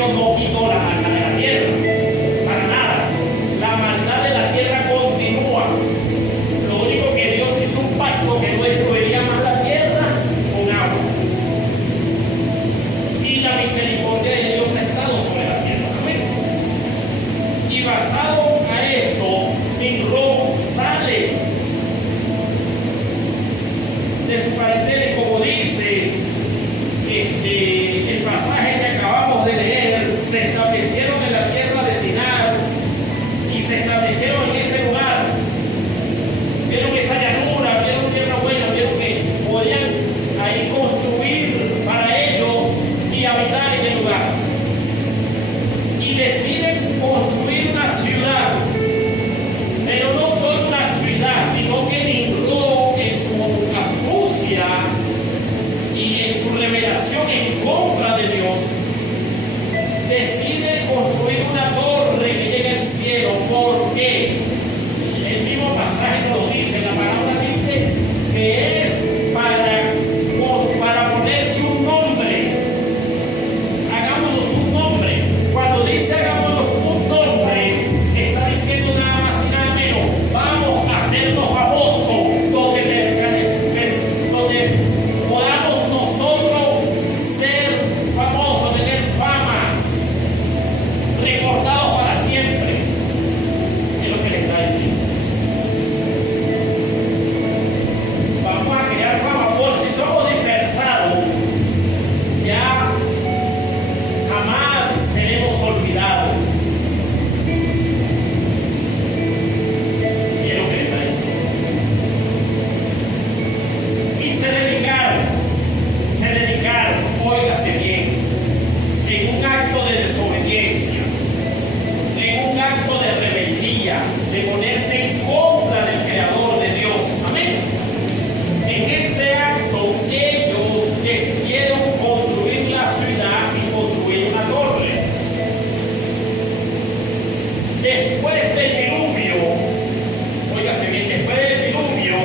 Dios no quitó la maldad de la tierra, para nada. La maldad de la tierra continúa. Lo único que Dios hizo un pacto que no destruiría más la tierra con agua. Y la misericordia de Dios ha estado sobre la tierra. Amén. Y basado a esto, Nimrod sale de su parentela, como dice el pasaje que acabamos de leer. Se establecieron en la tierra de Sinar y se establecieron en ese lugar. Vieron esa llanura, vieron tierra buena, vieron que podían ahí construir para ellos y habitar en el lugar. Y deciden construir una ciudad, pero no solo una ciudad, sino que Nimrod, en su astucia y en su revelación en contra de Dios, decide construir una torre que llegue al cielo. Porque el mismo pasaje nos dice, la palabra dice que es para ponerse un nombre. Hagámonos un nombre. Cuando dice hagámonos un nombre, está diciendo nada más y nada menos, vamos a hacernos famosos, donde podamos nosotros ser famosos, tener fama, recordados para siempre. Es lo que le está diciendo. Vamos a crear fama. Por si somos dispersados, ya jamás seremos olvidados. Y es lo que le está diciendo. Y se dedicaron, óigase bien, en un acto de desobediencia, en un acto de rebeldía, de ponerse en contra del Creador de Dios. Amén. En ese acto ellos decidieron construir la ciudad y construir una torre. Después del diluvio, óigase bien, después del diluvio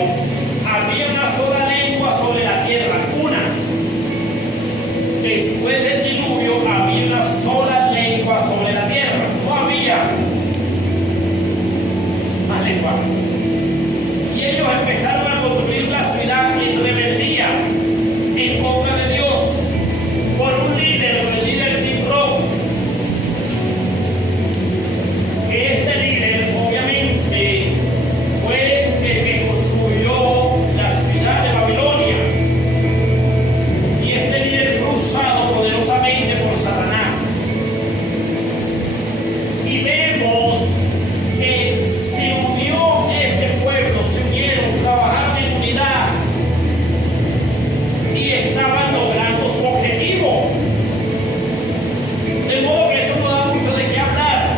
había una sola lengua sobre la tierra, una. Después del diluvio había una sola lengua sobre la tierra, no había más lengua. Y ellos empezaron a construir la ciudad en rebeldía, en contra de Dios, por un líder, el líder Nimrod. Que este líder obviamente fue el que construyó la ciudad de Babilonia. Y este líder fue usado poderosamente por Satanás. Y vemos que se unió ese pueblo, se unieron, trabajaron en unidad y estaban logrando su objetivo. De modo que eso nos da mucho de qué hablar.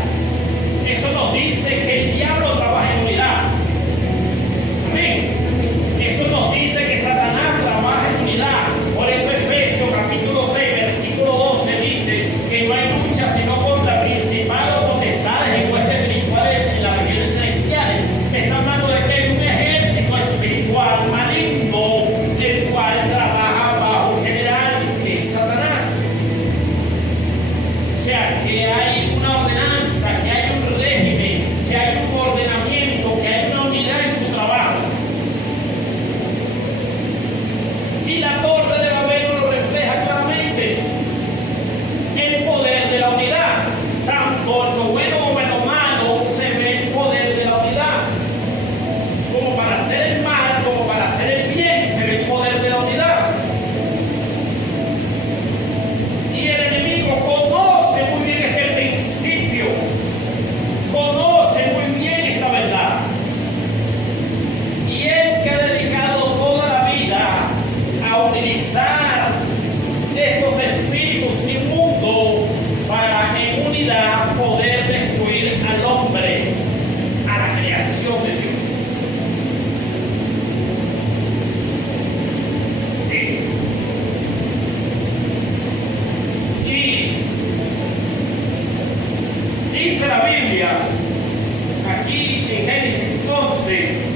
Eso nos dice que el diablo trabaja en unidad. Amén. Eso nos dice que Satanás trabaja en unidad. Por eso Efesios capítulo 6, versículo 12 dice que no hay lucha sino contra principados, potestades y huestes espirituales en las regiones celestiales. Está hablando de que hay un ejército espiritual maligno, el cual trabaja bajo un general que es Satanás. O sea, que hay una ordenanza, que hay un régimen, que hay un ordenamiento, que hay una unidad en su trabajo. Y la torre de Babel lo refleja claramente. El poder de la unidad. Tanto en lo bueno como en lo malo se ve el poder de la unidad. Como para hacer el mal, como para hacer el bien, se ve el poder de la unidad. Y el enemigo conoce muy bien este principio, conoce muy bien esta verdad. Y él se ha dedicado toda la vida a utilizar estos espíritus inmundos para en unidad poder destruir al hombre, a la creación de Dios. Sí. Y dice la Biblia, aquí en Génesis 11,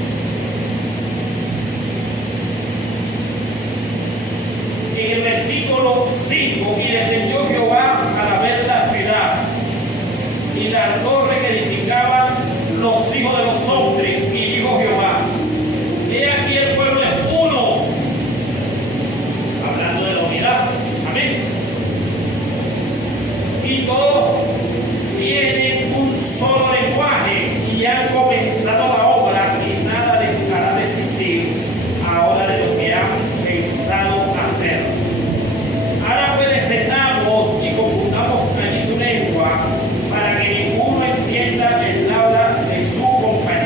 en el versículo 5, y descendió Jehová para ver la ciudad la torre que edificaban los hijos de los hombres. Y dijo Jehová: he aquí el pueblo es uno. Hablando de la unidad. Amén. Y todos tienen un solo lenguaje y han comenzado la obra, y nada les hará desistir ahora de lo que han pensado hacer. Ahora pues descendamos y confundamos allí su lengua, para que ninguno entienda el habla de su compañero.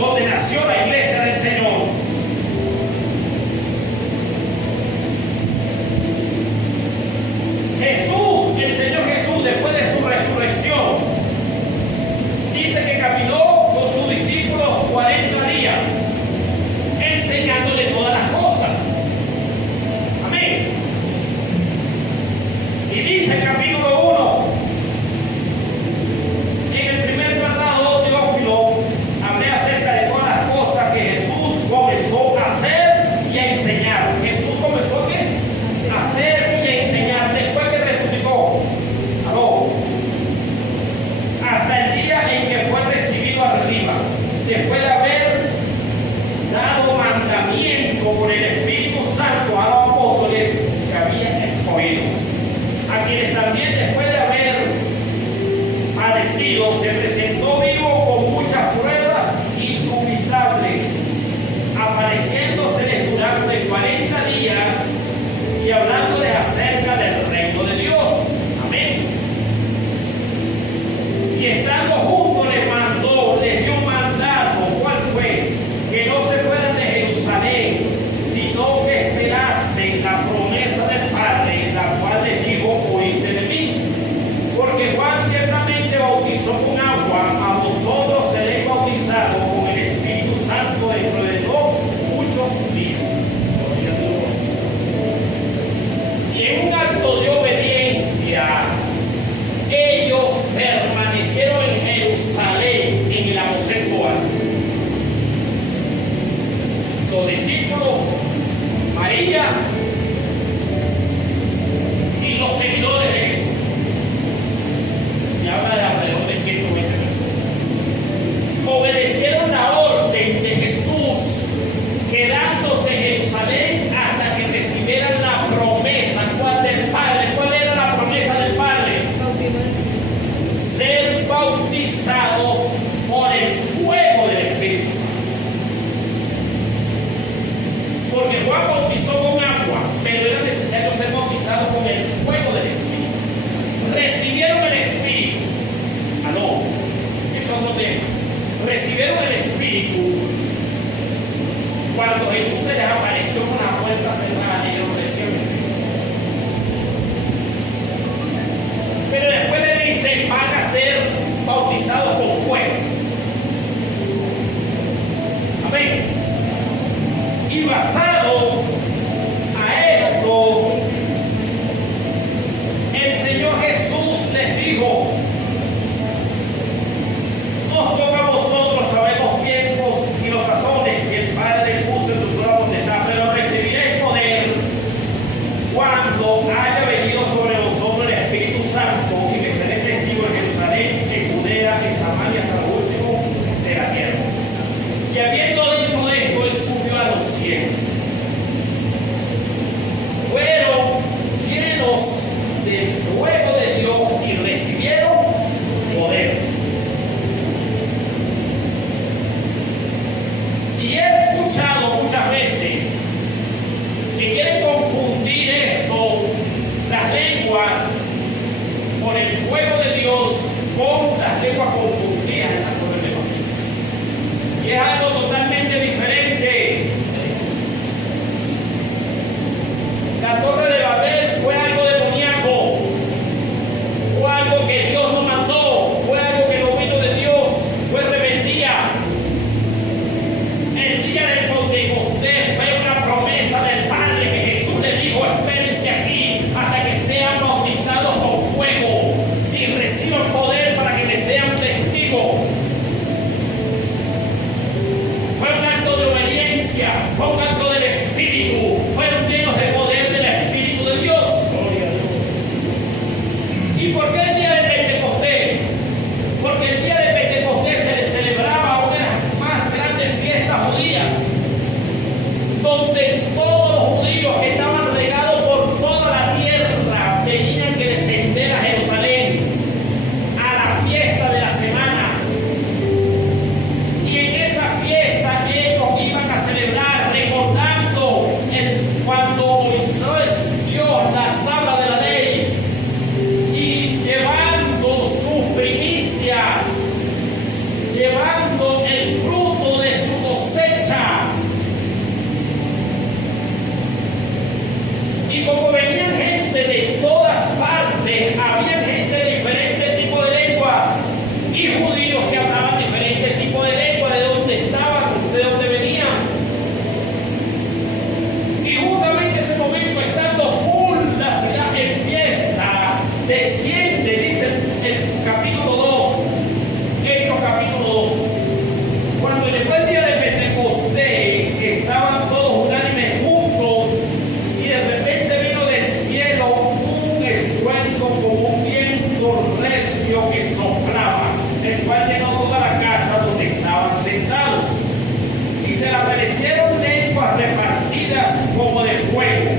donde nació la iglesia del Señor. Jesús, el Señor Jesús, después de su resurrección, dice que caminó con sus discípulos 40 días, enseñándole todas las cosas. Amén. Y dice el capítulo 1, en el primer tratado, Teófilo, hablé acerca de todas las cosas que Jesús comenzó a hacer y a enseñar. Jesús comenzó a hacer y a enseñar después que resucitó. ¿Aló? Hasta el día en que fue recibido arriba, después de haber dado mandamiento por el Espíritu Santo a los apóstoles que habían escogido, a quienes también después de haber padecido se presentó vivo con muchas pruebas indubitables, apareciéndoseles durante 40 días y hablándoles acerca del reino de Dios. Amén. Y estando juntos les dio un mandato. ¿Cuál fue? Que no se fueran de Jerusalén, sino que esperasen la promesa del Padre, la cual les dijo: oíste de mí. Porque Juan ciertamente bautizó con agua, a vosotros seréis bautizados con el Espíritu Santo dentro de muchos días. Y en un acto de obediencia, ellos permanecieron en Jerusalén, en el aposento alto. Los discípulos, María y los seguidores de Jesús. Se habla de alrededor de 120 personas. Obedecieron la orden de Jesús, quedándose en Jerusalén hasta que recibieran la promesa. ¿Cuál del Padre? ¿Cuál era la promesa del Padre? Ser bautizados por el fuego del Espíritu Santo. Porque Juan bautizó con agua, pero era necesario ser bautizado con el fuego del Espíritu. Recibieron el Espíritu. Aló, eso es lo que recibieron el Espíritu cuando Jesús se les apareció con la puerta cerrada y ellos lo recibieron. Pero después le dice: van a ser bautizados con fuego. Amén. Y basado a esto, el Señor Jesús les dijo: nos toca a vosotros saber los tiempos y los sazones que el Padre puso en su sola potestad, pero recibiréis poder cuando haya venido sobre vosotros el Espíritu Santo, y me seré testigo en Jerusalén, en Judea, en Samaria, hasta lo último de la tierra. Y habiendo dicho esto, él subió a los cielos. Fueron llenos del fuego de Dios y recibieron poder. Y he escuchado muchas veces que quieren confundir esto, las lenguas, con el fuego de Dios, con las lenguas confundidas en la Torre de Babel. Y es algo totalmente diferente. La Torre de Babel fue algo demoníaco, fue algo que Dios no mandó, fue algo que no vino de Dios, fue rebeldía. El día del Pentecostés fue una promesa del Padre que Jesús le dijo: espérense aquí hasta que sean bautizados con fuego y reciban poder para que les aparecieron lenguas repartidas como de fuego,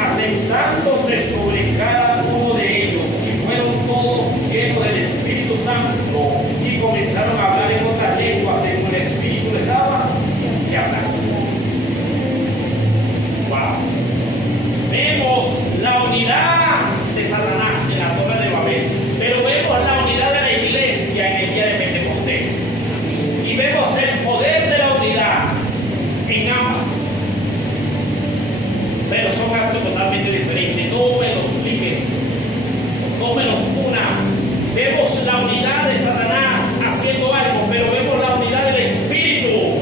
asentándose sobre cada uno de ellos, y fueron todos llenos del Espíritu Santo, y comenzaron a hablar en otras lenguas, según el Espíritu les daba que hablase. Wow. Vemos la unidad de Satanás en la Torre de Babel, pero vemos la unidad de la iglesia en el día de Pentecostés, y vemos el poder de la unidad en ambas, pero son actos totalmente diferentes. No me los ligues, no me los una. Vemos la unidad de Satanás haciendo algo, pero vemos la unidad del Espíritu,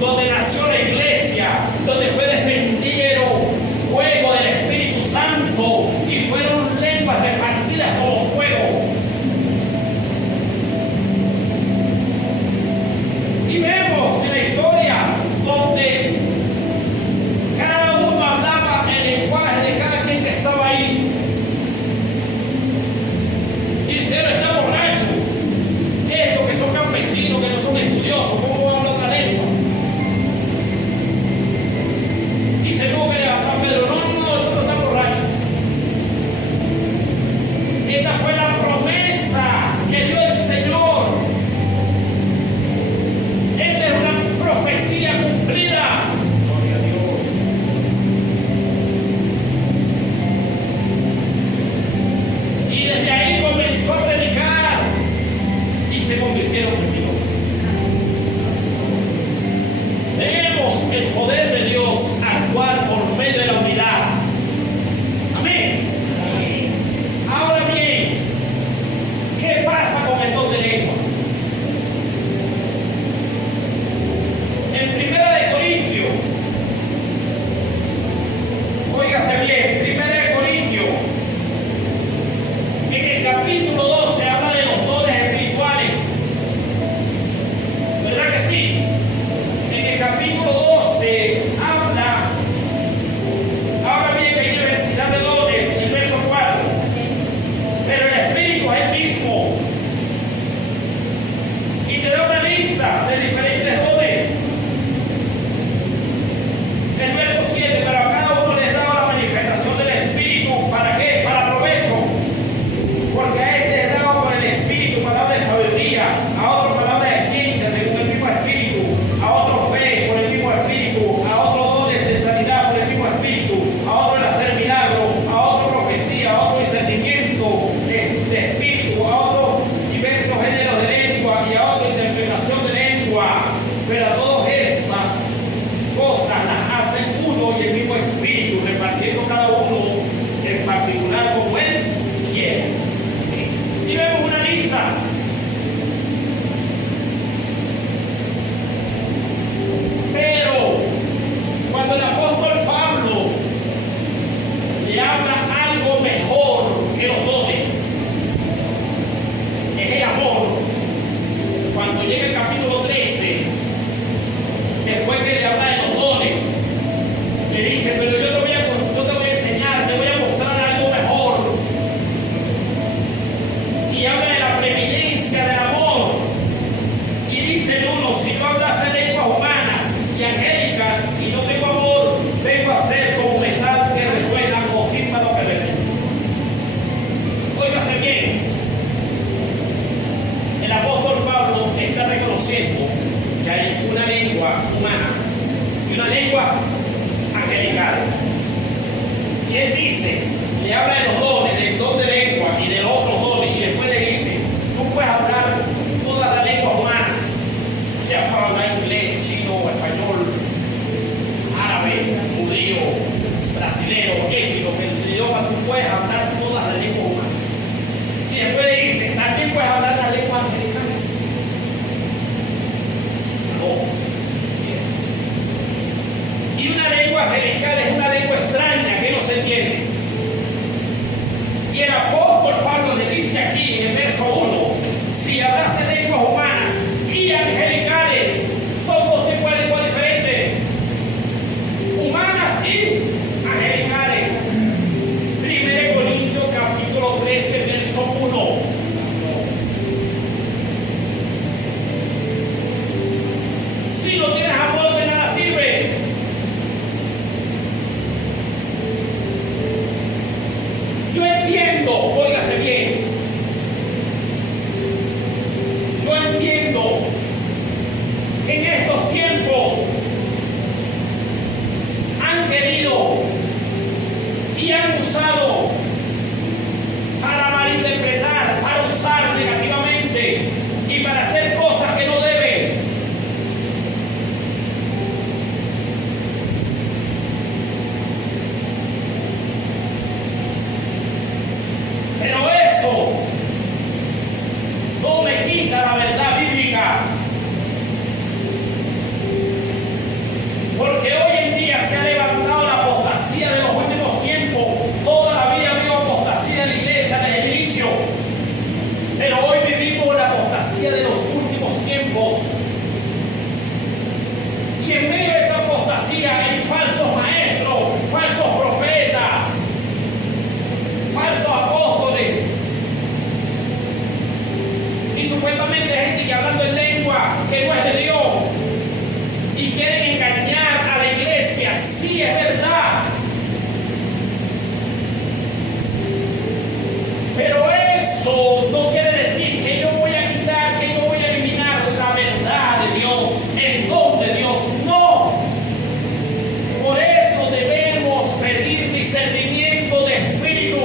donde nació la iglesia, donde fue descendido fuego del Espíritu Santo y fueron lenguas repartidas como fuego. Y vemos en la historia donde cada uno hablaba el lenguaje de cada quien que estaba ahí. Y el Señor está borracho. Estos que son campesinos, que no son estudiosos, ¿cómo habla otra lengua? Y se tuvo que levantar Pedro. No está borracho. Esta fue la promesa que dio el Señor. Esta es una profecía cumplida. Gloria a Dios. Y desde ahí comenzó a predicar y se convirtieron en Dios. Vemos el poder de Dios actuar por medio de la unidad. Amén. Ahora bien, ¿qué pasa con el don de lengua? En 1 de Corintios, óigase bien, 1 de Corintios, en el capítulo 12 habla de los dones espirituales. ¿Verdad que sí? En el capítulo 12 habla, ahora bien, hay diversidad de dones, el verso 4, pero el Espíritu es el mismo. Y te da una lista de diferentes dones. El verso 7, pero a cada uno les daba la manifestación del Espíritu. ¿Para qué? Para provecho. Porque a este es dado por el Espíritu palabra de sabiduría, a otro palabra de ciencia según el mismo Espíritu, a otro fe por el mismo Espíritu, a otro dones de sanidad por el mismo Espíritu, a otro el hacer milagros, a otro profecía, a otro discernimiento de Espíritu, a otro diversos géneros de lengua y a otro interpretación de lengua. Pero a todas estas cosas las hace uno y el mismo Espíritu, repartiendo cada uno en particular como él quiere. Y vemos una lista. Pero cuando el apóstol Pablo le habla algo mejor que los dones, es el amor. Cuando llega el capítulo 13, después que le habla de los dones, le dice, pero yo te voy a enseñar, te voy a mostrar algo mejor. Y habla de la preeminencia del amor. Y dice el uno, si yo hablase lenguas humanas y angélicas y no tengo amor, vengo a ser como metal que resuena o címbalo que retumba. Óigase bien, el apóstol Pablo está reconociendo que hay una lengua humana y una lengua angelical. Y él dice, le habla de los dones, del don de lengua y de los otros dones, y después le dice, tú puedes hablar todas las lenguas humanas, o sea, puedes hablar inglés, chino, español, árabe, judío, brasilero, étnico, el idioma, tú puedes hablar todas las lenguas humanas. Y después le dice, también puedes hablar las lenguas angelicales. Y una lengua angelical es una lengua extraña que no se entiende. Y el apóstol Pablo le dice aquí en el verso 1, si hablase lenguas humanas y angelicales, son dos tipos de lenguas diferentes, humanas y angelicales. 1 Corintios capítulo 13, verso 1. Y en medio de esa apostasía hay falsos maestros, falsos profetas, falsos apóstoles. Y supuestamente gente que hablando en lengua que no es de Dios. Y quieren engañar a la iglesia. Sí, es verdad. Pero eso no quiere decir que yo voy a quitar, que yo voy a eliminar la verdad de Dios, el don de Dios. No. Por eso debemos pedir discernimiento de espíritu.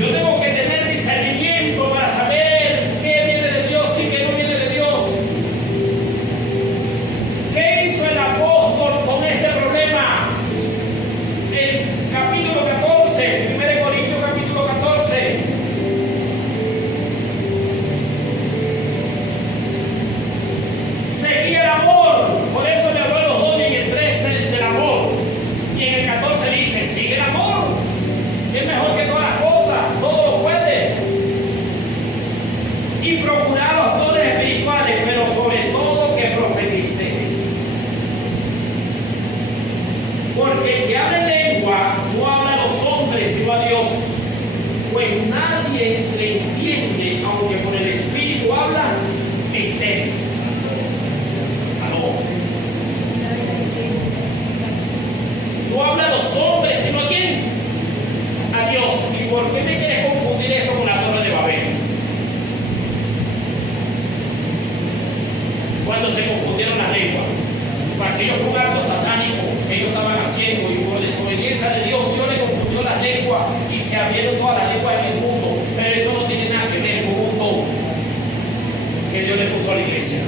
Yo tengo que tener discernimiento para saber qué viene de Dios y qué no viene de Dios. ¿Qué hizo el apóstol con este problema? El capítulo 14, 1 Corintios capítulo 14. Seguía el amor, por eso le habló a los dones en el 13 del amor. Y en el 14 dice, sigue el amor, que es mejor que todas las cosas, todo lo puede. Y procurar los dones espirituales, pero sobre todo que profetice. Porque el que habla en lengua no habla a los hombres sino a Dios, pues nadie le entiende, aunque por el Espíritu habla misterios. ¿Aló? No habla a los hombres sino a quién? A Dios. ¿Y por qué me quiere confundir eso con la Torre de Babel? Cuando se confundieron las lenguas, para aquello fue un acto satánico que ellos estaban haciendo, y por desobediencia de Dios, Dios le confundió las lenguas y se abrieron todas las lenguas en el mundo. Pero eso no tiene nada que ver con un don que Dios le puso a la iglesia.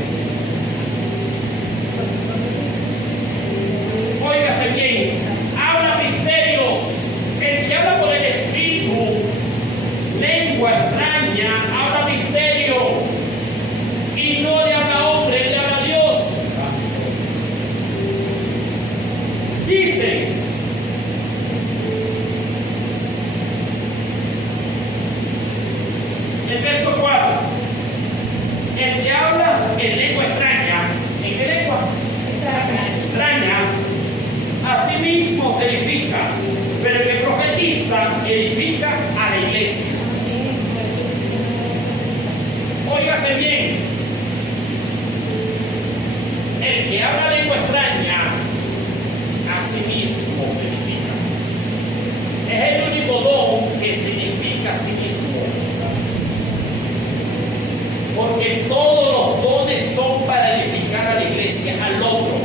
Óigase bien, habla misterios. El que habla por el Espíritu, lengua extraña, habla misterio. Y no le habla a hombre, le habla a Dios. Dice, el verso 4, el que hablas en lengua extraña, ¿en qué lengua? Extraña, a sí mismo se edifica, pero el que profetiza edifica a la iglesia. Óigase bien, el que habla lengua extraña, a sí mismo se edifica. Es el único don que se edifica a sí mismo. Porque todos los dones son para edificar a la iglesia, al otro,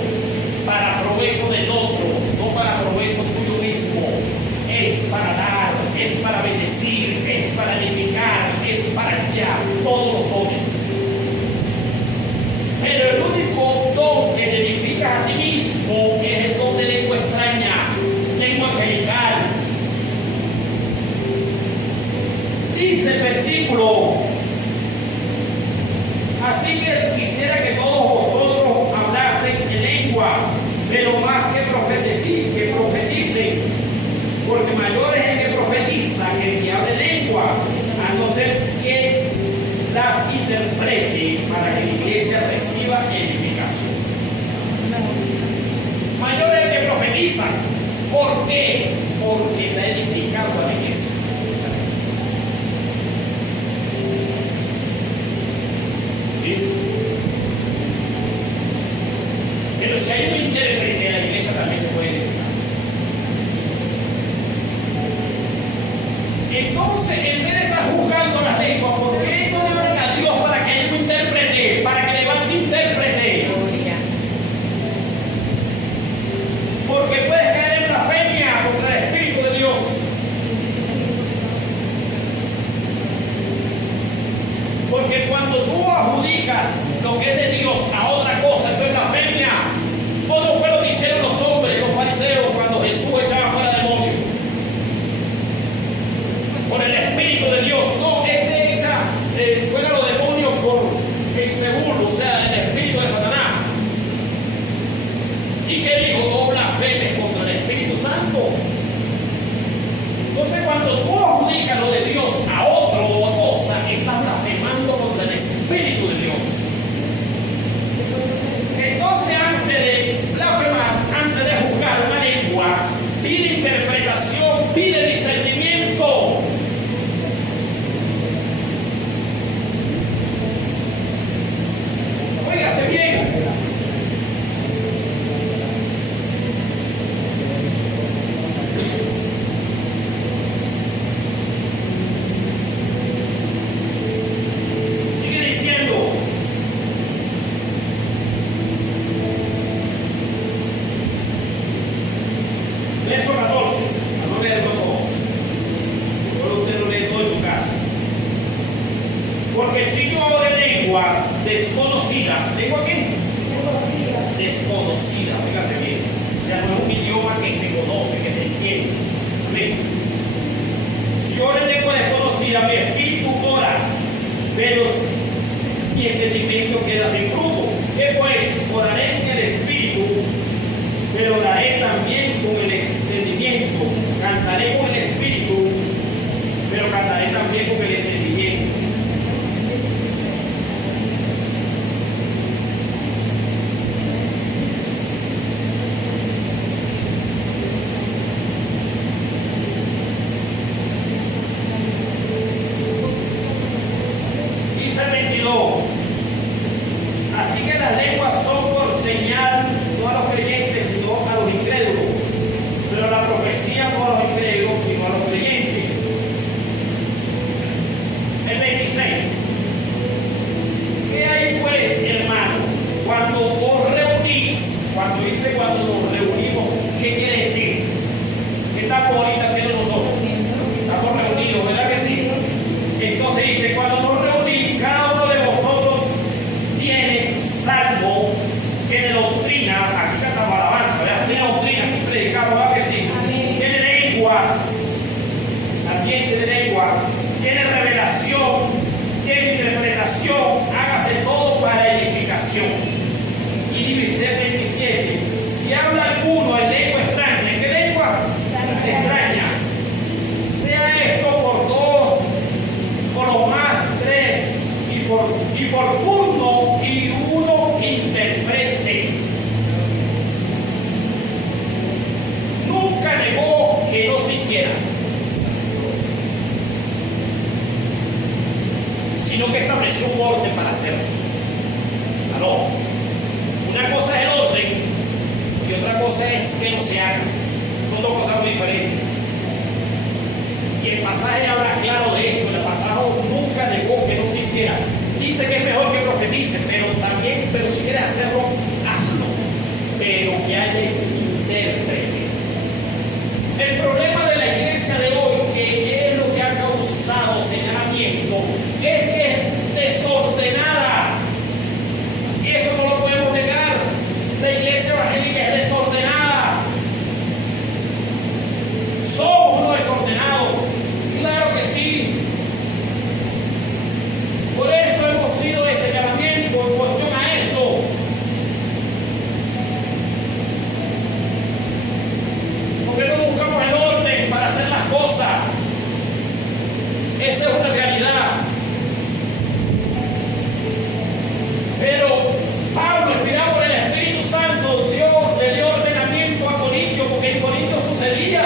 para provecho del otro, no para provecho tuyo mismo. Es para dar, es para bendecir, es para edificar, es para allá, todos los dones. Pero el único don que te edificas a ti mismo es el don de lengua extraña, lengua angelical. Dice el versículo, así que quisiera que todos vosotros hablasen en lengua, pero más que profeticen, porque mayor es el que profetiza que el que hable lengua, a no ser que las interprete para que la iglesia reciba edificación. Mayor es el que profetiza. ¿Por qué? Porque está edificando a la iglesia. ¿Sí? Pero si hay un intérprete, la iglesia también se puede edificar. Entonces, en vez de estar juzgando las lenguas, ¿por qué no le oran a Dios para que haya un intérprete? Para que levante intérprete. Porque puedes caer en blasfemia contra el Espíritu de Dios. Porque cuando tú adjudicas lo que es de Dios a otra cosa, eso es blasfemia. ¿O no fue lo que hicieron los hombres, los fariseos, cuando Jesús echaba fuera demonios? Por el Espíritu de Dios. No, echa fuera los demonios por el Seúl, o sea, el Espíritu de Satanás. ¿Y qué dijo? No blasfemes contra el Espíritu Santo. Entonces, cuando tú adjudicas lo de Dios a otro o a cosa, estás blasfemando contra el Espíritu de Dios. pero oraré también con el entendimiento. Cantaré con el espíritu, pero cantaré también con el entendimiento. Dice el 22. Así que las lenguas son por señal, no a los creyentes, sino a los incrédulos. Pero la profecía no a los incrédulos, sino a los creyentes. El 26. ¿Qué hay pues, hermano? Cuando os reunís, cuando dice cuando nos reunimos, ¿qué quiere decir? ¿Qué estamos ahorita haciendo nosotros? Estamos reunidos, ¿verdad que sí? Entonces dice, cuando nos reunís, cada uno de vosotros tiene salvo, tiene doctrina, aquí cantamos alabanza, ¿verdad? Tiene doctrina, aquí predicamos, ¿verdad que sí? Tiene lenguas, también tiene lengua, tiene revelación, tiene interpretación, hágase todo para edificación. Y dice 27, si habla alguno en lengua extraña, ¿qué lengua? Extraña. Sea esto por dos, por lo más tres, y por uno, y uno interprete. Nunca negó que no se hiciera, sino que estableció un orden para hacerlo. ¿Aló? Una cosa es el orden y otra cosa es que no se haga. Son dos cosas muy diferentes. Y el pasaje habla claro de esto. El pasaje nunca negó que no se hiciera. Dice que es mejor que profetice, pero si quieres hacerlo, hazlo. Pero que haya intérprete. El problema de la iglesia de hoy, que es lo que ha causado señalamiento, es que es desordenada. Y eso no lo podemos negar. La iglesia evangélica es desordenada. Somos unos desordenados. Claro que sí. Por eso hemos sido de señalamiento en cuestión a esto. Porque no buscamos el orden para hacer las cosas. Esa es una realidad. Pero Pablo, inspirado por el Espíritu Santo, le dio ordenamiento a Corinto, porque en Corinto sucedía.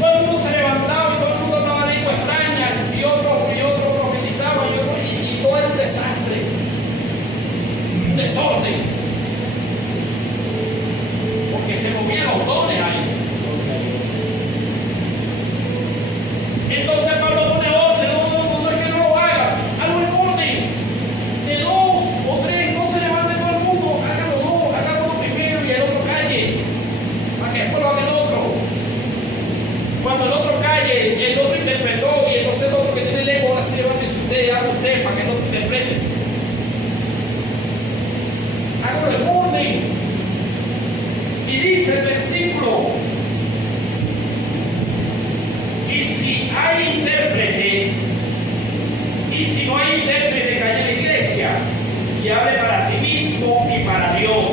Todo el mundo se levantaba y todo el mundo hablaba lengua extraña, y otro profetizaba, y todo era un desastre, un desorden, porque se movían los dones ahí. Entonces Pablo pone orden, no es que no lo haga, hazlo en orden, de dos o tres, no se levante todo el mundo, hágalo uno primero y el otro calle, para que después lo haga el otro. Cuando el otro calle, el otro interpretó, y entonces el otro que tiene lengua, ahora se levante usted, haga usted para que el otro interprete. Hágalo en orden. Y dice el versículo, y si hay intérprete, y si no hay intérprete, que haya en la iglesia, y hable para sí mismo y para Dios.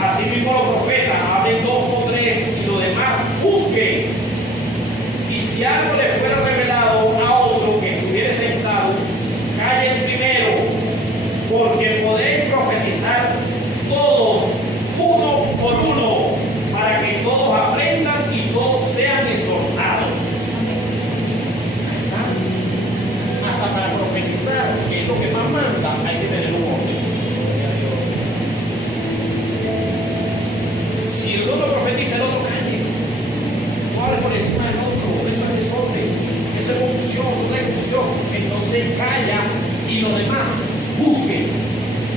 Asimismo los profetas, hablen dos o tres, y lo demás busquen. Y si algo le fuera revelado a otro que estuviera sentado, callen primero, porque podéis profetizar todos, uno por uno, para que todos aprendan y todos sean exhortados. Hasta para profetizar, que es lo que más manda, hay que tener un orden. Si el uno profetiza, el otro calle. No hable por encima del otro. Eso es desorden. Eso es confusión, eso es una confusión. Entonces calla y lo demás busquen.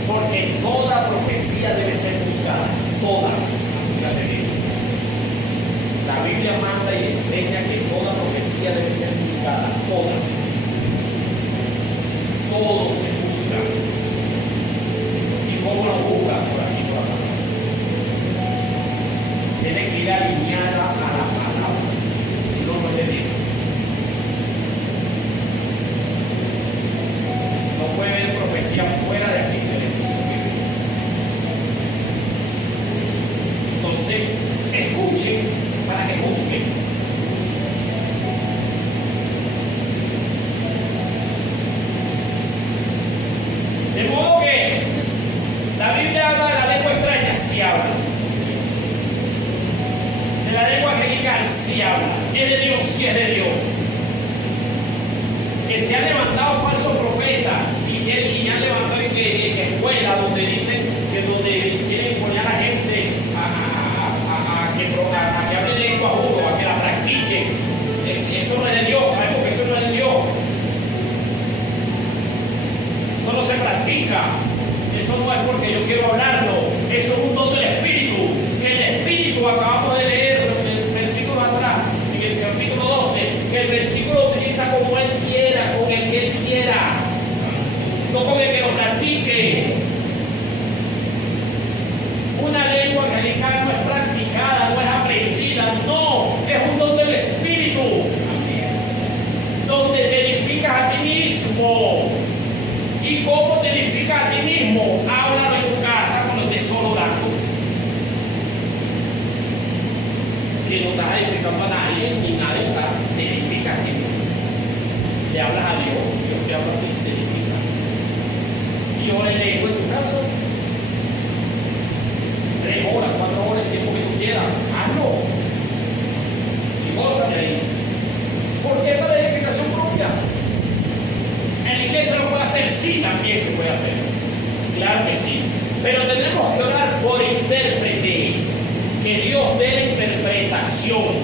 Porque toda profecía debe ser buscada. Toda. La Biblia manda y enseña que toda profecía debe ser buscada. Toda. Todo se busca. ¿Y cómo lo buscan? Por aquí, por acá. Tiene que ir alineada a la palabra. Si no, no te digo. No puede haber profecía fuera de aquí de la iglesia. La lengua angelical sí habla, es de Dios, sí es de Dios. Que se han levantado falsos profetas y han levantado que escuelas donde dicen que donde quieren poner a la gente a que hable lengua jugo, a que la practiquen. Eso no es de Dios, sabemos que eso no es de Dios. Eso no se practica. Eso no es porque yo quiero hablarlo. Eso es un don del Espíritu. Que el Espíritu, acabamos de leer el versículo de atrás, en el capítulo 12, que el versículo lo utiliza como Él quiera, con el que Él quiera, no con el que lo practique. Una lengua angelical no es practicada, no es aprendida, no, es un don del Espíritu, donde te edificas a ti mismo. ¿Y cómo te edificas a ti mismo? Háblalo en tu casa cuando estés solo orando. Que no estás edificando a nadie, ni nadie está, te edificas a ti mismo. Le hablas a Dios, Dios te habla a ti, te edifica. Y yo le leo en tu casa 3 horas, 4 horas, el tiempo que tú quieras, hazlo. Y gózate ahí. ¿Por qué? Para edificación propia. En la iglesia lo puede hacer, sí, también se puede hacer. Claro que sí. Pero tenemos que orar por intérprete. Que Dios dé la interpretación.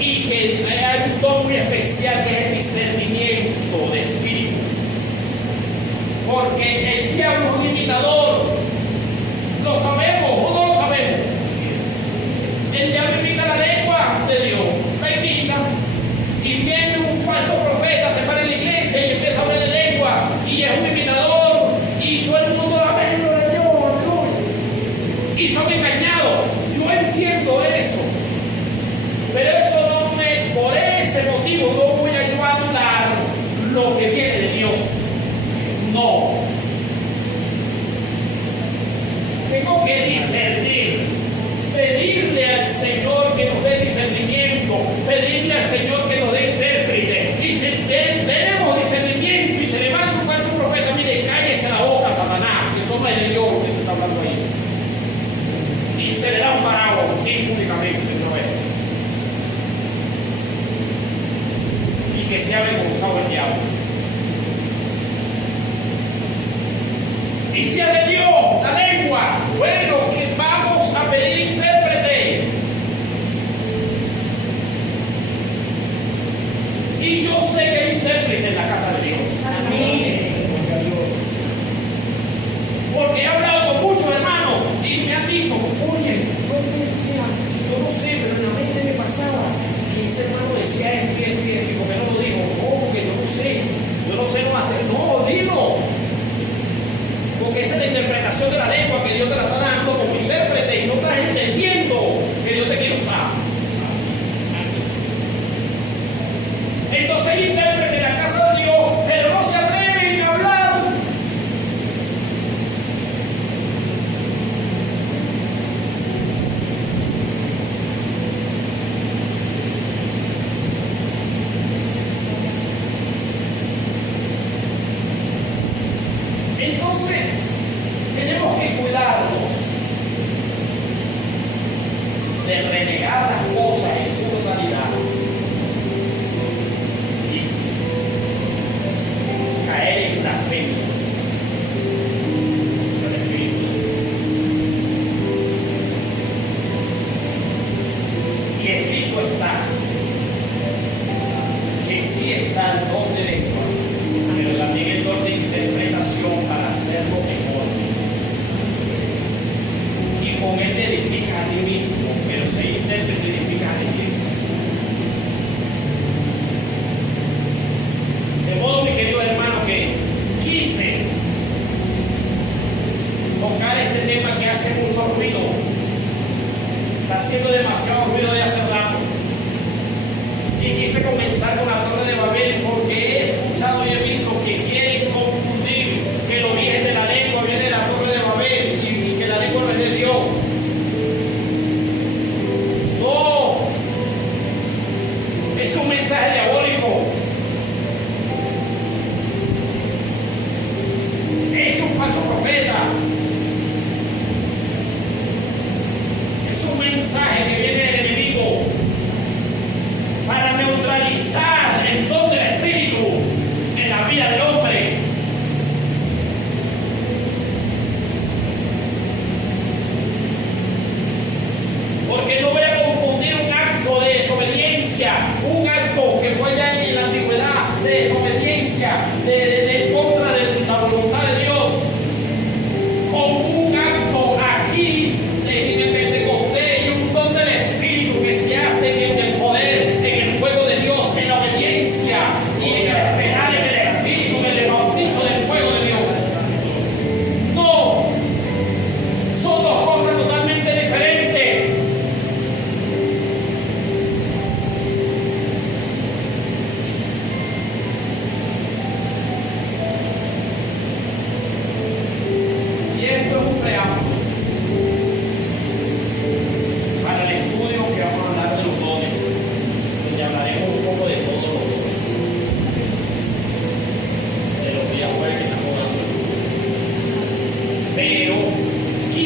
Y que hay un don muy especial que es el discernimiento de espíritu. Porque el diablo es un imitador. ¿Lo sabemos o no lo sabemos? El diablo imita la lengua de Dios. La imita. Y viene un falso profeta, se para en la iglesia y empieza a hablar en lengua. Y es un imitador. Y todo el mundo la ve, gloria a Dios, aleluya. Y son engañados. Yo entiendo eso. Pero eso no me, por ese motivo no voy a yo anular lo que viene de Dios. No. Tengo que discernir, pedirle al Señor que nos dé discernimiento, pedirle al Señor que nos dé intérprete. Y si tenemos discernimiento y se levanta un falso profeta, mire, cállese la boca, Satanás, que eso no es de Dios que te está hablando ahí. Y se le da un paraguas, sí, públicamente, no es. Y que se ha avergonzado el diablo. Y si es de Dios, la lengua, bueno, que vamos a pedir intérprete. Y yo sé que hay intérprete en la casa de Dios. Amén. Porque he hablado con muchos hermanos y me han dicho, oye, no entendía, yo no sé, pero en la mente me pasaba que ese hermano decía esto y esto y esto, y porque no lo dijo, no, porque yo no sé nomás, no, dilo. Porque esa es la interpretación de la lengua que Dios te la está dando como intérprete y no estás entendiendo que Dios te quiere usar. Entonces hay intérprete en la casa de Dios, pero no se atreven a hablar. Entonces, tenemos que cuidarnos de renegar las cosas en su totalidad y caer en blasfemia del Espíritu de Dios. Y escrito está que sí está el don de lengua, pero también el don de interpretación para hacerlo mejor. Y con él te edificas a ti mismo, pero si hay intérprete te edificas a la iglesia. De modo, mi querido hermano, que quise tocar este tema que hace mucho ruido. Está haciendo demasiado ruido de hace rato. Y quise comenzar con la Torre de Babel porque he escuchado y he visto que quieren confundir que el origen de la lengua viene de la Torre de Babel y que la lengua no es de Dios. No, es un mensaje diabólico. Es un falso profeta. Es un mensaje que viene del enemigo.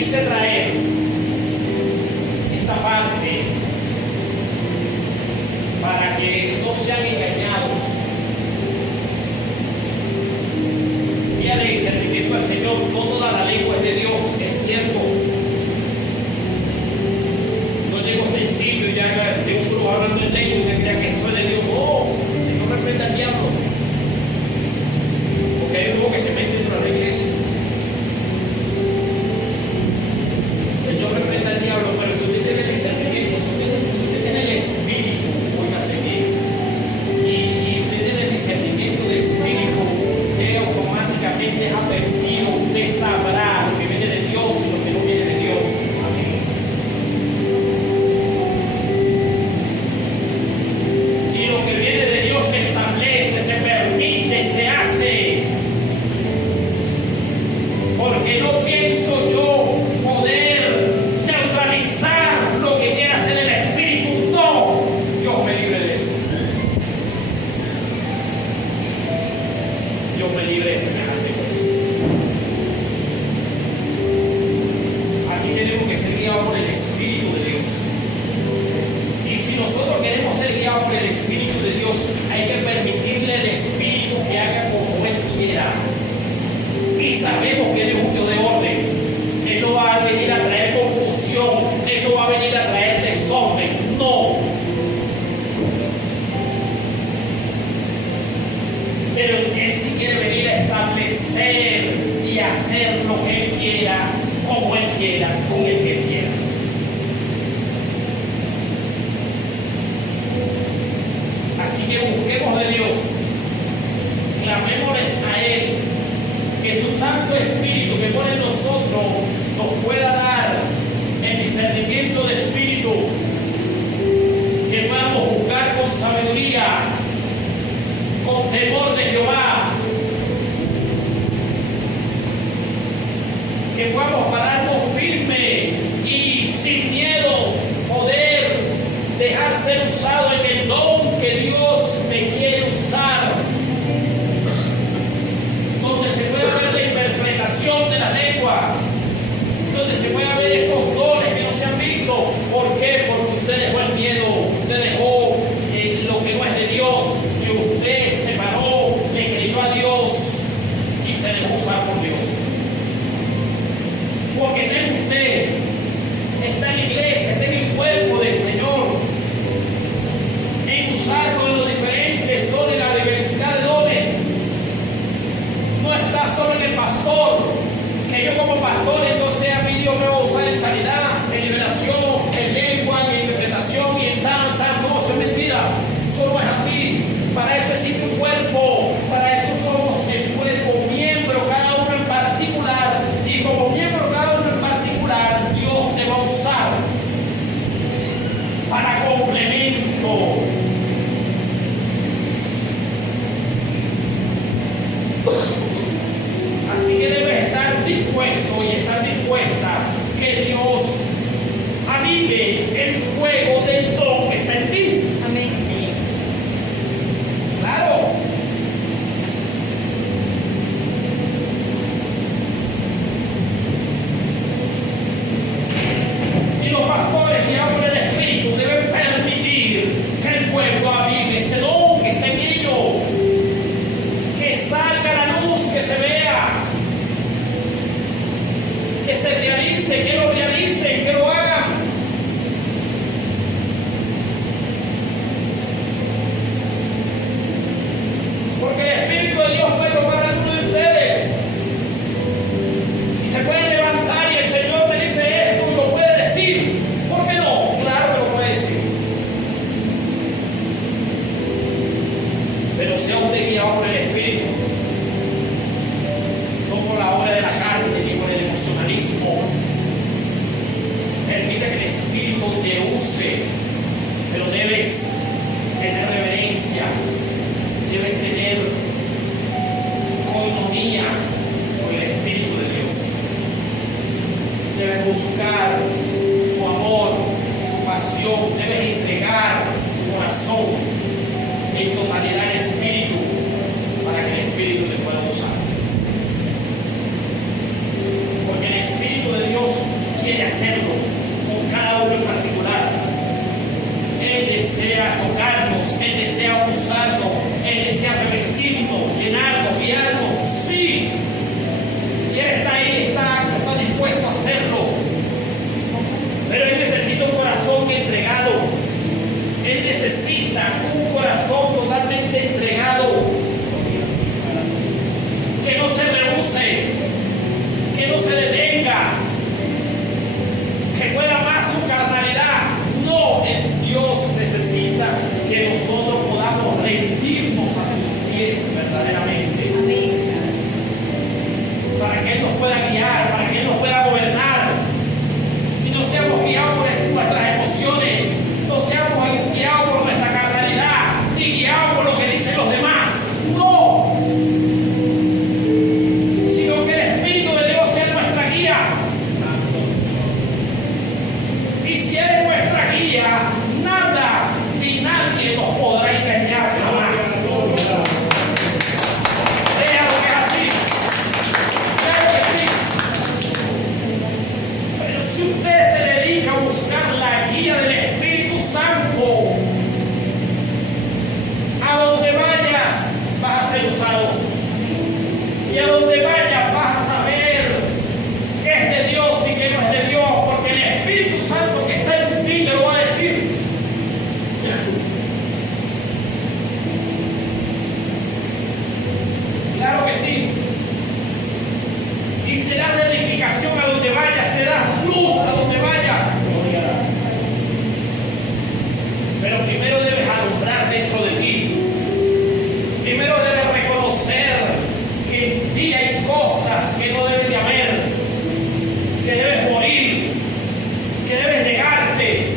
quise traer esta parte para que no sean engañados. Y al discernimiento al Señor, no toda la lengua es de Dios, es cierto. No llego a este sitio y ya de un grupo hablando en lengua y te crea que soy de Dios. No, Señor reprenda al diablo. Porque hay un grupo que se mete dentro de la iglesia. Señor reprenda al diablo, pero si usted tiene el discernimiento, si usted tiene el espíritu, óigase bien, y usted tiene el discernimiento de espíritu, usted automáticamente es advertido, usted sabrá lo que viene de Dios y lo que no viene de Dios. Amén. Y lo que viene de Dios se establece, se permite, se hace. Porque no pienso yo poder neutralizar lo que quiera hacer el Espíritu. No, Dios me libre de eso. Dios me libre de semejante cosa. Aquí tenemos que ser guiados por el Espíritu de Dios. Y si nosotros queremos ser guiados por el Espíritu de Dios, hay que permitirle al Espíritu que haga como Él quiera. Y sabemos que Él es un Dios de orden. Él no va a venir a traer confusión. Él no va a venir a traer desorden. No. Pero Él sí quiere venir a establecer y hacer lo que Él quiera, como Él quiera, con el que Él quiera. Así que busquemos de Dios. Clamémosles a Él. Que su Santo Espíritu que pone en nosotros nos pueda dar el discernimiento de espíritu, que podamos juzgar con sabiduría, con temor de Jehová, que podamos pararnos firme y sin miedo poder dejar ser usado en el don que Dios me quiere usar. De la lengua, donde se puede ver esos dones que no se han visto. ¿Por qué? Porque usted dejó el miedo, usted dejó lo que no es de Dios, y usted se paró, le creyó a Dios y se dejó usar por Dios. Porque usted está en la iglesia, está en el cuerpo del Señor, en usarlo en los diferentes dones, la diversidad de dones. No está solo en el pastor, que yo como pastor entonces a mí Dios me va a usar en sanidad, en liberación, en lengua, en interpretación y en tal. No, eso es mentira. Eso no es así. Para eso existe un cuerpo, para eso somos el cuerpo, miembro cada uno en particular, y como miembro cada uno en particular, Dios te va a usar para complemento. Así que debes estar dispuesto y estar dispuesta que Dios avive el fuego del don que está en ti. Amén. Claro. Y los pastores que hablan del Espíritu deben permitir que el pueblo avive ese don que está en ellos, que salga a la luz, que se vea, que se realice, que lo realicen, que lo hagan. Porque el Espíritu de Dios puede tomar a alguno de ustedes y se puede levantar y el Señor te dice esto y lo puede decir. ¿Por qué no? Claro que lo puede decir. Pero sea usted guiado por el Espíritu, no por la obra de la carne ni por el emocionalismo. Permite que el Espíritu te use, pero debes tener reverencia, debes tener coinonía con el Espíritu de Dios. Debes buscar su amor, su pasión, debes entregar tu corazón en totalidad al Espíritu para que el Espíritu te pueda usar. Porque el Espíritu de Dios hacia donde vayas vas a saber qué es de Dios y qué no es de Dios, porque el Espíritu Santo que está en ti te lo va a decir. Claro que sí. Y serás de edificación a donde vayas, serás luz a donde vayas. Pero primero debes alumbrar dentro de ti. Primero debes reconocer que en ti hay cosas que no deben de haber, que debes morir, que debes negarte.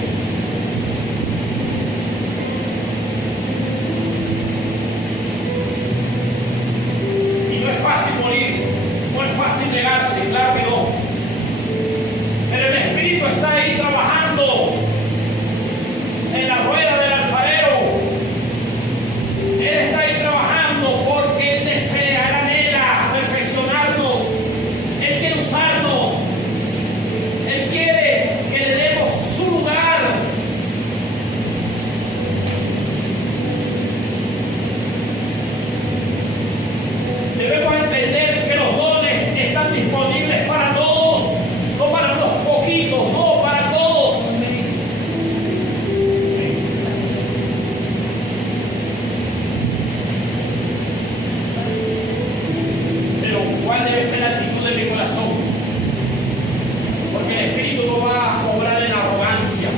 Y no es fácil morir, no es fácil negarse, claro que no. Pero el Espíritu está ahí trabajando en la rueda del alfarero. Él está ahí trabajando porque Él desea, Él anhela perfeccionarnos. Él quiere usarnos. Él quiere que le demos su lugar. Debemos entender que los dones están disponibles para todos, no para unos poquitos, no para todos. Pero ¿cuál debe ser la actitud de mi corazón? Porque el Espíritu no va a obrar en la arrogancia,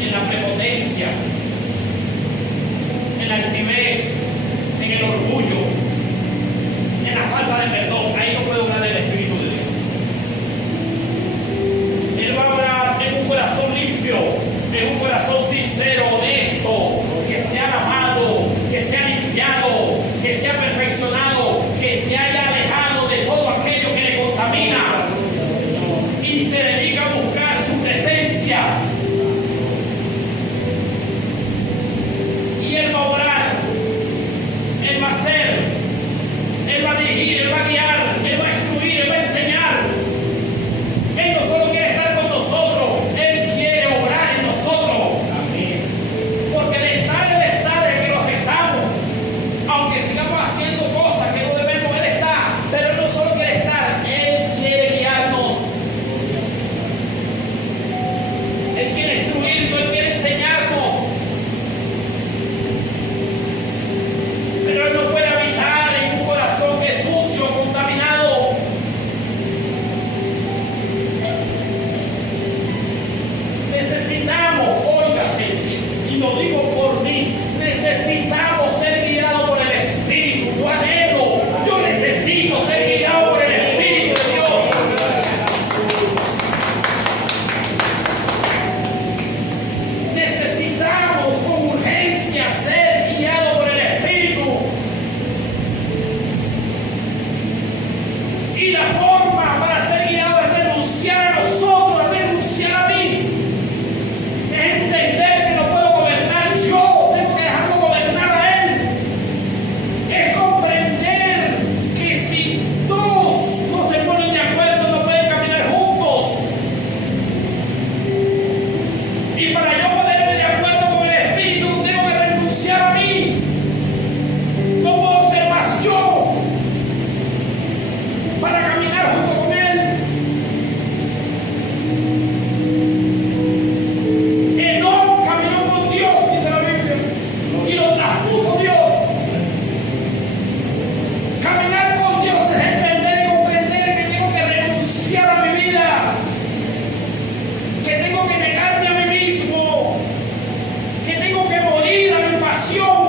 en la prepotencia, en la altivez, en el orgullo, en la falta de perdón. Ahí no puede obrar el Espíritu de Dios. Él va a obrar en un corazón limpio, en un corazón sincero, honesto, que se ha lavado, que se ha limpiado, que se ha perfeccionado, que se haya alejado de todo aquello que le contamina y se dedica a buscar su presencia. Y Él va a obrar, Él va a hacer, Él va a dirigir, Él va a guiar, Él va a instruir, Él va a enseñar. Él no solo quiere estar con nosotros, Él quiere obrar en nosotros. Porque de estar Él está, de que nos estamos. Aunque sigamos haciendo cosas que no debemos, Él está. Pero Él no solo quiere estar, Él quiere guiarnos. Él quiere instruirnos, Él quiere enseñarnos. Pero Él no puede habitar en un corazón que es sucio, contaminado. Necesitamos, óigase, y lo digo por mí, necesitamos ser guiados por el Espíritu. Yo anhelo, yo necesito ser guiado por el Espíritu de Dios. Necesitamos con urgencia ser guiados por el Espíritu. Y la forma para ser guiado es renunciar a nosotros, renunciar a mí. Es entender que no puedo gobernar yo, tengo que dejarlo gobernar a Él. Es comprender que si dos no se ponen de acuerdo, no pueden caminar juntos. Y para yo ponerme de acuerdo con el Espíritu, tengo que renunciar a mí. No puedo ser más yo para caminar junto con Él. Enoc caminó con Dios, dice la Biblia, y lo traspuso Dios. Caminar con Dios es entender y comprender que tengo que renunciar a mi vida, que tengo que negarme a mí mismo, que tengo que morir a mi pasión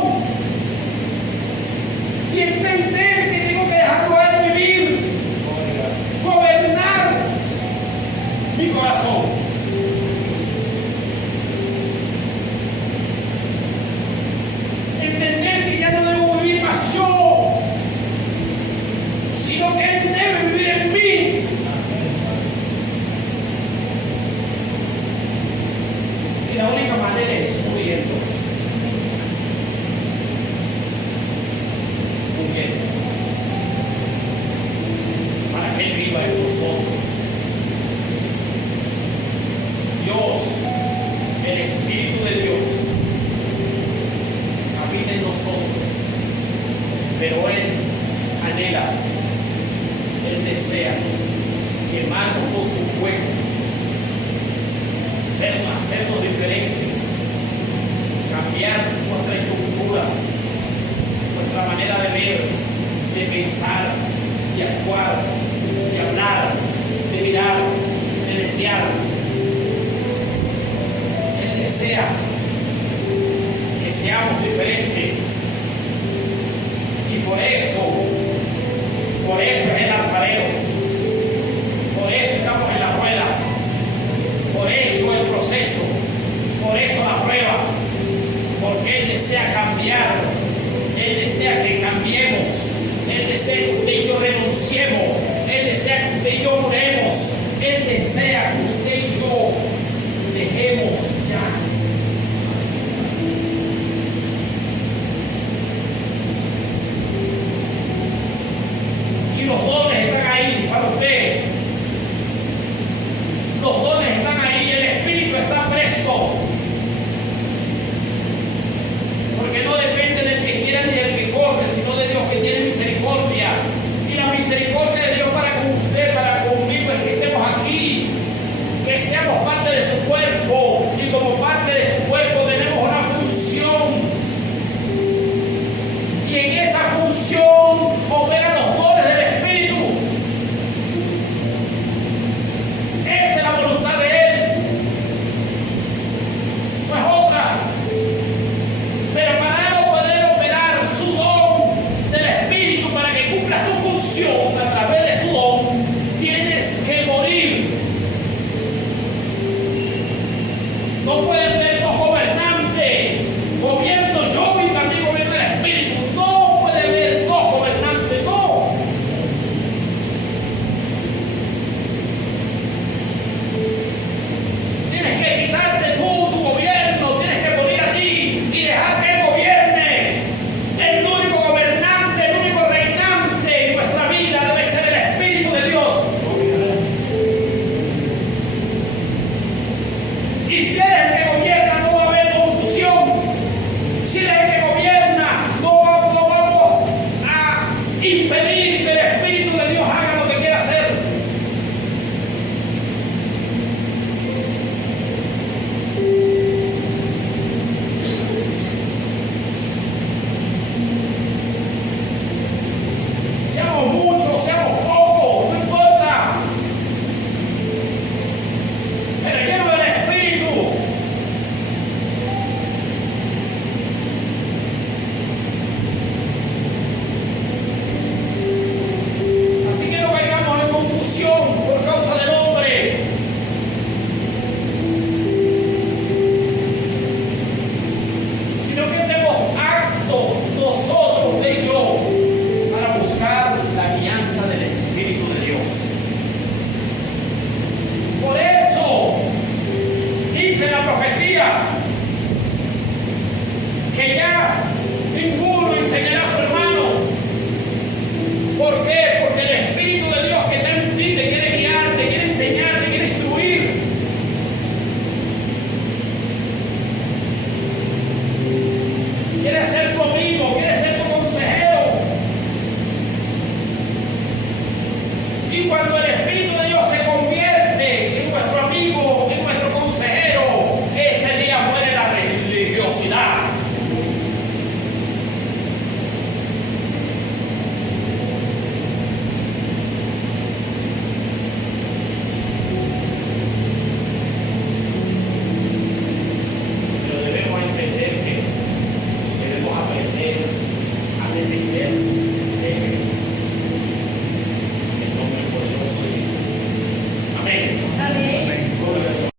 y entender que tengo que dejarlo a Él vivir, gobernar mi corazón. Entender que ya no debo vivir más yo, sino que Él debe vivir en mí. Y la única manera es muriendo. Muriendo. Para que Él viva en nosotros. Dios, el Espíritu de Dios, habita en nosotros, pero Él anhela Él desea quemarnos con su fuego, hacernos diferentes, cambiar nuestra estructura, nuestra manera de ver, de pensar, de actuar, de hablar, de mirar, de desear. Él desea que seamos diferentes. Y por eso es el alfarero, por eso estamos en la rueda, por eso el proceso, por eso la prueba, porque Él desea cambiar, Él desea que cambiemos, Él desea que usted y yo renunciemos, Él desea que usted y yo oremos, Él desea que usted y yo dejemos ya. Los dones están ahí para usted. Los dones están ahí, el Espíritu está presto. Porque no depende del que quiera ni del que corre, sino de Dios que tiene misericordia. Y la misericordia de Dios para con usted, para conmigo, es que estemos aquí, que seamos parte de su cuerpo. Y como parte de su cuerpo tenemos una función. Y en esa función operan los dones del Espíritu. Esa es la voluntad de Él. No es otra. Pero para Él poder operar su don del Espíritu, para que cumpla tu función a través de su don, tienes que morir. No pueden ver dos gobernantes, gobierno yo y también gobierno el Espíritu. No puede haber dos gobernantes, no. Tienes que quitarte tú tu gobierno, tienes que morir a ti y dejar que Él gobierne. El único gobernante, el único reinante en nuestra vida debe ser el Espíritu de Dios. Y si Él es el que gobierna, no va a haber confusión. Si Él es el que gobierna, no vamos a impedir que el Espíritu de Dios haga lo que quiera hacer. Seamos muchos, seamos pocos, no importa. Pero lleno del Espíritu. Así que no caigamos en confusión por causa del hombre. Sino que estemos actos nosotros de yo para buscar la guianza del Espíritu de Dios. Por eso dice la profecía que ya